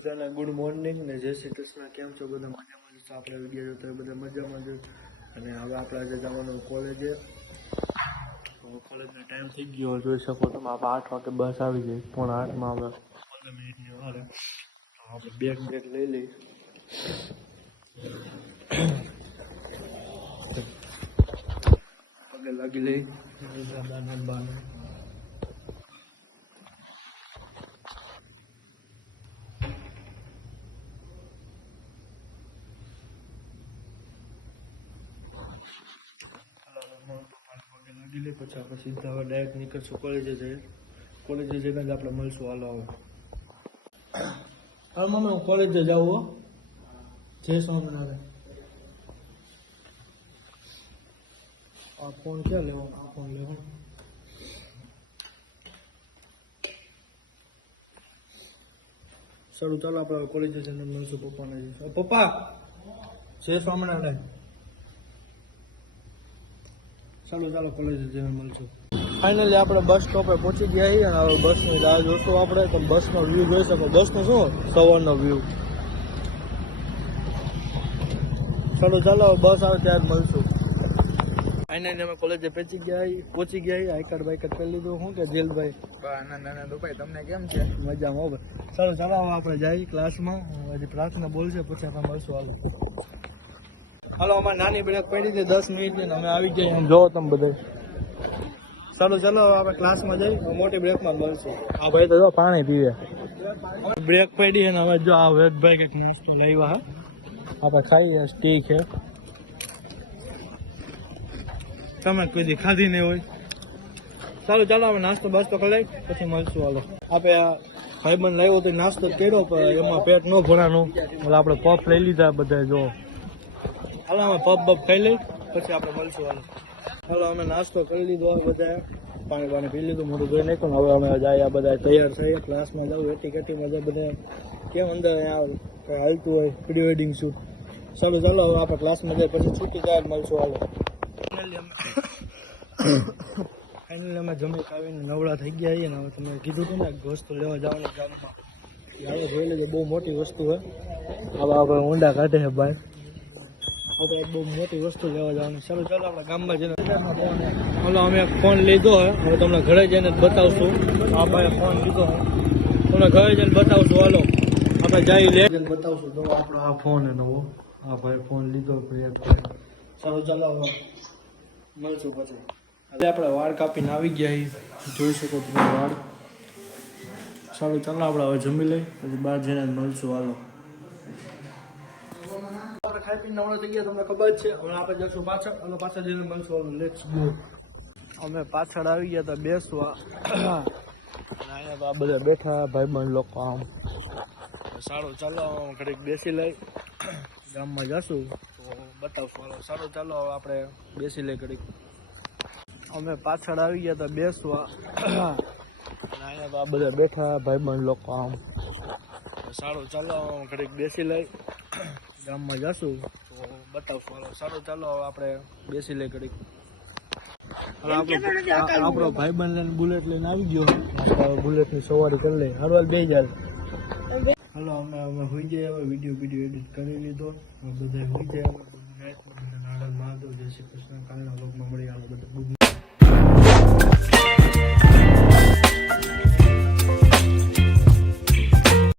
બધાને good morning ને જય શ્રી કૃષ્ણ. કેમ છો બધા? મજામાં છો? આપણે વીડિયો જોતા બધા મજામાં છો? અને હવે આપણે આજે જવાનું કોલેજે કોલેજનો ટાઈમ થઈ ગયો. જોઈ શકો તમે આપણે આઠ વાગે બસ આવી જાય. પોણા આઠમાં હવે પંદર મિનિટની વારે આપણે બેગ બેગ લઈ લઈ પગે લાગી લઈ દાદા બાને લાગી લે પછી આપણે સીધા ડાયરેક્ટ નીકળશું. કોલેજે જઈએ કોલેજે જઈને જ આપણે મળશું હાલો હવે. હાલ મમ્મી હું કોલેજે જાઉં હો. જય સ્વામિનારાયણ. આ ફોન ક્યાં લેવો આ ફોન લેવો સારું, ચાલો આપણે કોલેજે જઈને મળશું પપ્પાને. પપ્પા, જય સ્વામિનારાયણ. ચાલો ચાલો કોલેજે જઈને મળશું. ફાઇનલી આપણે બસ સ્ટોપે પહોંચી ગયા છીએ અને હવે બસની રાહ જોશું આપણે. તો બસનો વ્યૂ જોઈ શકો. બસનો શું? સવારનો વ્યૂ ચાલો ચાલો બસ આવે ત્યારે મળશું. ફાઇનલી અમે કોલેજે પહોંચી ગયા પહોંચી ગયા આઈ કાર્ડ બાઈ કાર્ડ કરી લીધું. શું કે જેલભાઈ? આનંદ તમને કેમ છે? મજામાં ચાલો ચાલો આપણે જઈએ ક્લાસમાં હજી પ્રાર્થના બોલશે પછી આપણે મળશું હાલો. હાલો અમારે નાની બ્રેક પડી હતી દસ મિનિટની અમે આવી ગયા જો તમે બધે ચાલો ચાલો આપણે ક્લાસમાં જઈ મોટી બ્રેકમાં મળશું. આ ભાઈ તો જો પાણી પીવે. બ્રેક પડી અને હવે જો આ વેદભાઈ કંઈક નાસ્તો લાવ્યા હા. આપણે ખાઈએ સ્ટીક છે. તમે કોઈ દી ખાધી નહીં હોય. ચાલો ચાલો અમે નાસ્તો બાસ્તો કરી પછી મળશું હાલો. આપણે ભાઈબંધ લાવ્યો તો નાસ્તો કર્યો પણ એમાં પેટ ન ભરાનું એટલે આપણે પફ લઈ લીધા બધા જો. હાલો અમે પબ બબ ખાઈ લઈ, પછી આપણે મળશું હાલો. હાલો, અમે નાસ્તો કરી લીધો હોય બધા પાણી પાણી પી લીધું મોટું જોઈ નાખ્યું, હવે અમે જાય આ બધા તૈયાર થઈએ ક્લાસમાં જવું એટી કેટીમાં જાય બધા કેમ અંદર અહીંયા કંઈ હાલતું હોય પ્રી વેડિંગ શૂટ ચાલો ચાલો, હવે આપણે ક્લાસમાં જાય પછી છૂટી જાય મળશું, હાલો. ફાઇનલી અમે જમી ખાવીને નવડા થઈ ગયા છીએ ને હવે તમે કીધું હતું ને વસ્તુ લેવા જવાની ગામમાં. હવે જોઈ લેજો, બહુ મોટી વસ્તુ હોય. હવે આપણે ઊંડા કાઢે છે બહાર આપણે એક બહુ મોટી વસ્તુ લેવા જવાની. ચાલો ચાલો આપણે ગામમાં જઈને. હાલો અમે ફોન લીધો હોય હવે તમને ઘરે જઈને બતાવશું. આ ભાઈ ફોન લીધો તમને ઘરે જઈને બતાવશું. હાલો આપણે જઈ લે. બતાવશું. તો આપણો આ ફોન નવો આ ભાઈ ફોન લીધો ભાઈ ચાલો ચાલો મળશું પછી. હવે આપણે વાળ કાપીને આવી ગયા જોઈ શકો તમે વાળ. સારું ચાલો આપણે હવે જમી લઈ પછી બહાર જઈને મળશું. હાલો. ખાઈ પીને નવડા થઈ ગયા, તમને ખબર છે? હવે આપણે જશું પાછળ. અને પાછળ જઈને મળશું લેટ્સ ગો અમે પાછળ આવી ગયા હતા, બેસવા. અહીંયા બધા બેઠા ભાઈબંધ લોકો આમ. સારું ચાલો ઘડીક બેસી લઈ. ગામમાં જશું. તો બતાવશું સારું ચાલો આપણે બેસી લઈ ઘડીક. અમે પાછળ આવી ગયા હતા, બેસવા. અહીંયા બધા બેઠા ભાઈબંધ લોકો આમ. સારું ચાલો ઘડીક બેસી લઈ. ગામમાં જશું. તો બતાવશું. સારો ચાલો ચાલો આપણે બેસી લઈ ઘડીક. આપણો ભાઈ બંધ લઈને બુલેટ લઈને આવી ગયો. બુલેટની સવારી કરી લઈ હરવાલ બે હજાર હાલો અમે અમે હોઈ જઈએ હવે વીડિયો વીડિયો એડિટ કરી લીધો. બધા હોઈ જાય નારાયણ મહાદેવ જય શ્રી કૃષ્ણ. કાલના લોકમાં મળી